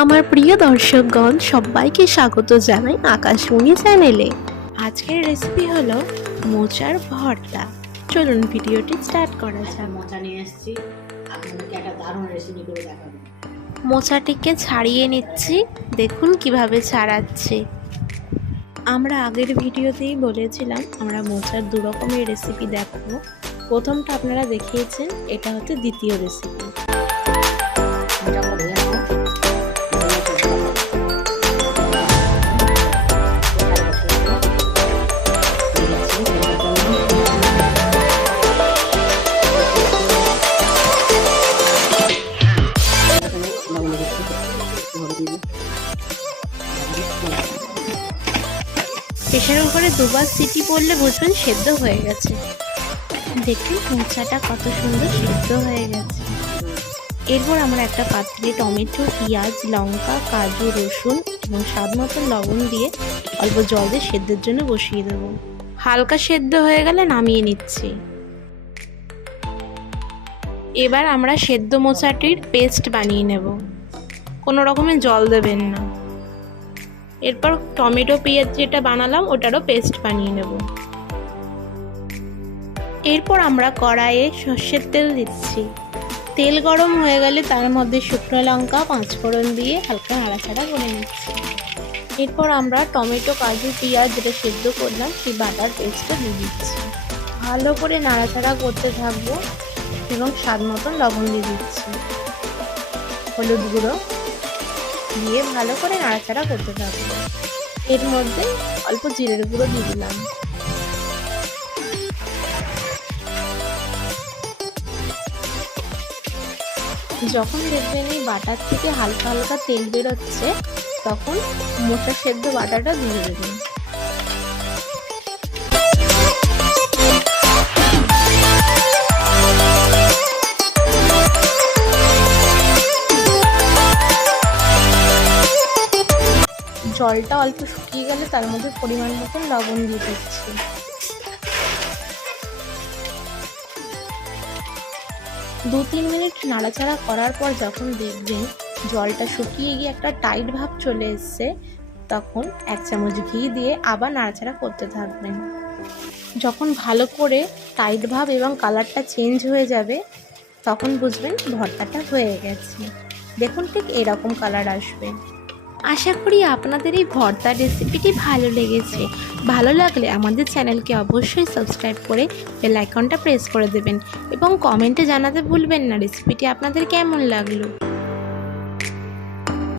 আমার প্রিয় দর্শকগণ সবাইকে স্বাগত জানাই আকাশমণি চ্যানেলে। আজকের রেসিপি হলো মোচার ভর্তা। চলুন ভিডিওটি স্টার্ট করা যাক। মোচা নিয়ে এসেছি, আপনাদেরকে একটা দারুণ রেসিপি করে দেখাবো। মোচাটিকে ছাড়িয়ে নিচ্ছি, দেখুন কিভাবে ছাড়াচ্ছি। আমরা আগের ভিডিওতেই বলেছিলাম আমরা মোচার দু রকমের রেসিপি দেখাবো। প্রথমটা আপনারা দেখিয়েছেন, এটা হচ্ছে দ্বিতীয় রেসিপি। প্রেশারের উপরে দুবার সিটি পড়লে বুঝবেন সেদ্ধ হয়ে গেছে। দেখুন মোচাটা কত সুন্দর সেদ্ধ হয়ে গেছে। এরপর আমরা একটা পাত্রে টমেটো, পেঁয়াজ, লঙ্কা, কাজু, রসুন এবং স্বাদ মতো লবণ দিয়ে অল্প জল দিয়ে সেদ্ধের জন্য বসিয়ে দেবো। হালকা সেদ্ধ হয়ে গেলে নামিয়ে নিচ্ছি। এবার আমরা সেদ্ধ মোচাটির পেস্ট বানিয়ে নেব, কোনো রকমের জল দেবেন না। এরপর টমেটো, পেঁয়াজ যেটা বানালাম ওটারও পেস্ট বানিয়ে নেব। এরপর আমরা কড়াইয়ে সর্ষের তেল দিচ্ছি। তেল গরম হয়ে গেলে তার মধ্যে শুকনো লঙ্কা, পাঁচফোড়ন দিয়ে হালকা নাড়াচাড়া করে নিচ্ছি। এরপর আমরা টমেটো, কাজু, পেঁয়াজ যেটা সেদ্ধ করলাম সেই বাটার পেস্টটা দিয়ে দিচ্ছি। ভালো করে নাড়াচাড়া করতে থাকবো এবং স্বাদ মতন লবণ দিয়ে দিচ্ছি, হলুদ গুঁড়ো দিয়ে ভালো করে নাড়াচাড়া করতে থাকবো। এর মধ্যে অল্প জিরের গুঁড়ো দিয়ে দিলাম। যখন দেখবেন এই বাটার থেকে হালকা হালকা তেল বেরোচ্ছে তখন মোচা সেদ্ধ বাটাটা দিয়ে দেবেন। জলটা অল্প শুকিয়ে গেলে তার মধ্যে পরিমাণ মতন লবণ দিয়ে দিচ্ছি। দু তিন মিনিট নাড়াচাড়া করার পর যখন দেখবেন জলটা শুকিয়ে গিয়ে একটা টাইট ভাব চলে এসছে, তখন 1 চামচ ঘি দিয়ে আবার নাড়াচাড়া করতে থাকবেন। যখন ভালো করে টাইট ভাব এবং কালারটা চেঞ্জ হয়ে যাবে তখন বুঝবেন ভর্তাটা হয়ে গেছে। দেখুন ঠিক এরকম কালার আসবে। আশা করি আপনাদের এই ভর্তার রেসিপিটি ভালো লেগেছে। ভালো লাগলে আমাদের চ্যানেলকে অবশ্যই সাবস্ক্রাইব করে বেল আইকনটা প্রেস করে দেবেন এবং কমেন্টে জানাতে ভুলবেন না রেসিপিটি আপনাদের কেমন লাগলো।